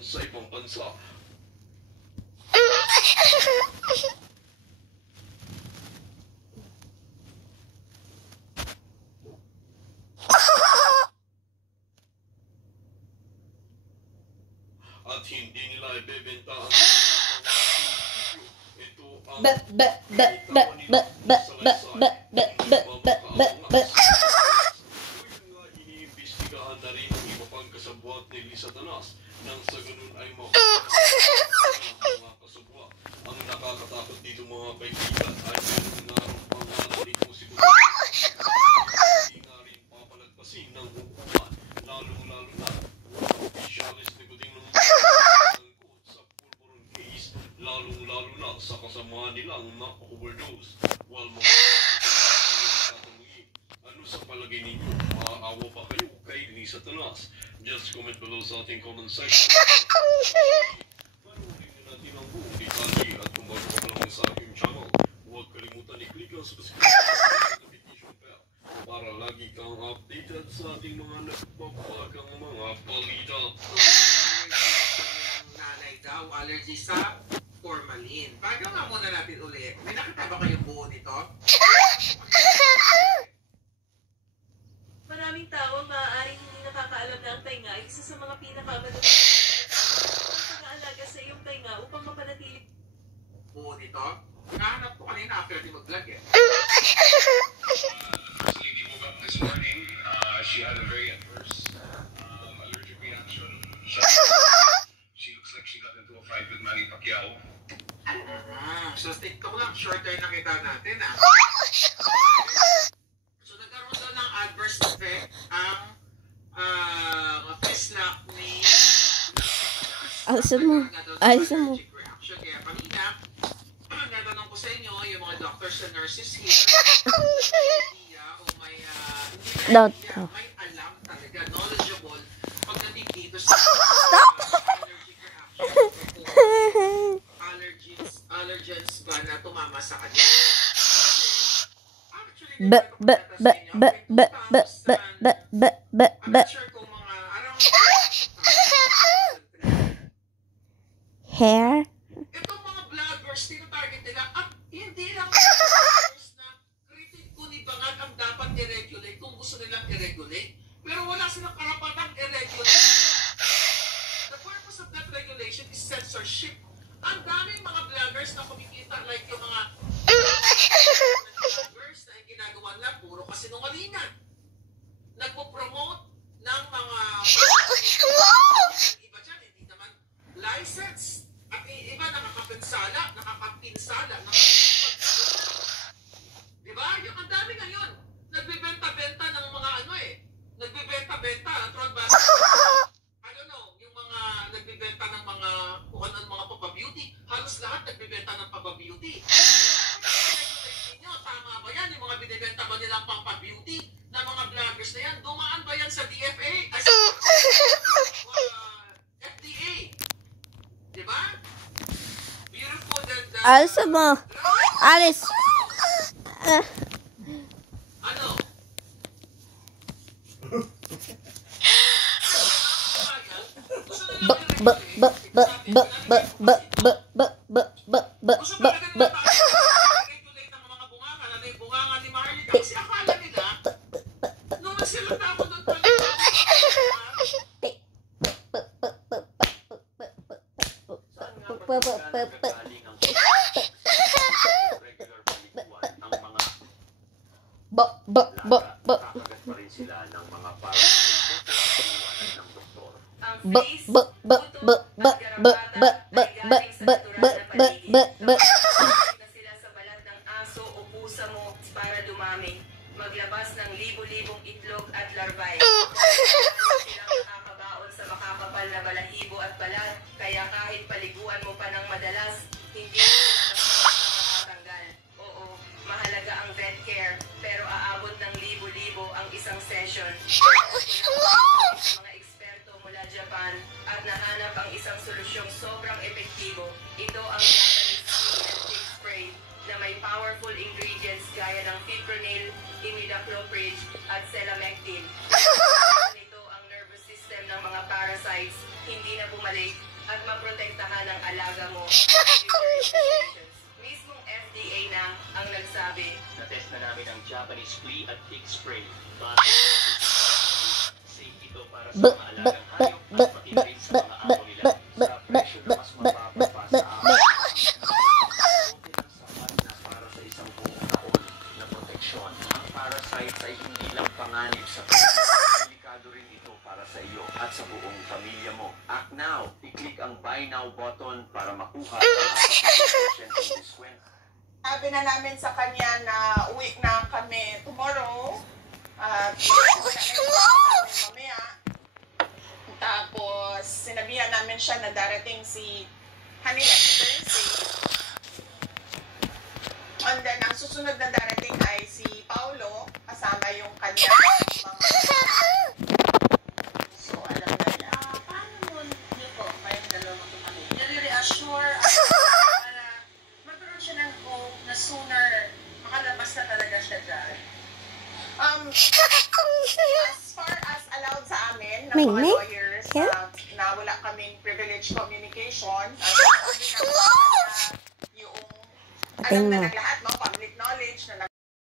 sa ibang bansa. At hindi nila ibebenta ang ito ang iniimbestigahan na rin ang iba pang kasabwat ni Satanas nang sa ganun ay mga kasabwat. Ang nakakatakot dito mga kaibigan ay meron nga pangalan ko siguro hindi nga rin papalagpasin ng hukuman lalong-lalo na opisyalis ni Kuting ng sa pulburon case lalong-lalo na sa kasamaan nilang na-overdose while mga tatanungin ano sa palagay ninyo maaawa pa kayo kay Satanas. Just comment below sa ating comment section. Panoorin nyo natin ang buong detalye at kung bago ka pa lang sa aking channel, huwag kalimutan i-click ang subscribe at notification bell para lagi kang updated sa ating mga nagpapagang mga balita. Nanay daw, allergy sa formalin. Bago nga muna natin ulit, may nakita ba kayong buo nito? Maraming tao maaaring hindi nakakaalam na ang tainga ay isa sa mga pinakamadaling ang pag-aalaga sa iyong tainga upang mapanatili. Buo nito? Nahanap ko kanina after di mag-vlog eh. Lady woke up this morning. She had a very adverse allergic reaction. She looks like she got into a fight with Manny Pacquiao. So TikTok lang, shorter nakita natin ah. So nagkaroon daw ng adverse effect ang face lock ni Alisan mo. Alisan mo. reaction. Kaya kanina, natanong ko sa inyo, yung mga doctors and nurses here, idea o may Don't. may alam talaga, knowledgeable pagdating dito sa allergic reaction allergens ba na tumama sa kanya. Actually, I'm not sure kung mga Hair. itong mga vloggers, tinatarget nila at hindi lang vloggers na kritiko ni Bangag ang dapat i-regulate kung gusto nilang i-regulate. Pero wala silang karapatang i-regulate. The purpose of that regulation is censorship. Ang daming mga vloggers na kumikita like yung mga vloggers na yung ginagawa nila puro kasinungalingan. Nagpo-promote ng mga iba dyan, hindi naman license. At iba nakakapinsala, diba? Yung ang dami ngayon, nagbibenta-benta ng mga ano eh. Nagbibenta-benta, troll ba? I don't know, yung mga nagbibenta ng mga, kung ano mga papabeauty, halos lahat nagbibenta ng papabeauty. Tama ba yan? Yung mga binibenta ba nilang pampabeauty na mga vloggers na yan? Dumaan ba yan sa DFA? Ay, sa FDA? Diba? Beautiful and Alisan mo. Alis. ano? Regulate ng mga bunganga na yung bunganga ni Maharlika kasi akala nila nung nagsilata ako doon pa sila sa balat ng aso o pusa mo para dumami. Maglabas ng libo-libong itlog at larvae. Silang nakakabaon sa makakapal na balahibo at balat, kaya kahit paliguan mo pa ng madalas, hindi mo matatanggal. Oo, mahalaga ang vet care, pero aabot ng libo-libo ang isang session. Mga eksperto mula Japan at nahanap ang isang solusyong sobrang epektibo. Ito ang Japanese Skin and Tick Spray na may powerful ingredients gaya ng fipronil, imidacloprid at selamectin. Ito ang nervous system ng mga parasites, hindi na bumalik bumalik at maprotektahan ang alaga mo. Mismong FDA na ang nagsabi. Na-test na namin ang Japanese flea at tick spray. Bakit? Safe ito para sa mga alagang hayop at pati rin sa mga amo nila. Sa presyo na mas mababa pa sa amo. Okay lang sapat na para sa isang buong taon na proteksyon. Ang parasites ay hindi lang panganib sa pamilya. Delikado rin ito para sa iyo at sa buong pamilya mo. Act now! I-click ang Buy Now button para makuha ang 50% discount. Sabi na namin sa kanya na uwi na kami tomorrow. At wala na yung namin mamaya. Tapos, sinabihan namin siya na darating si Honey next Thursday. And then, ang susunod na darating ay si Paulo, kasama yung kanya mga... So, alam na niya, paano niyo po kayong dalawa kami? Nire-reassure para magkaroon siya ng hope na sooner makalabas na talaga siya dyan. As far as allowed sa amin, ng mga Mingming? lawyers, Yeah? na wala kaming privileged communication, sabi namin na yung alam na ng lahat, no?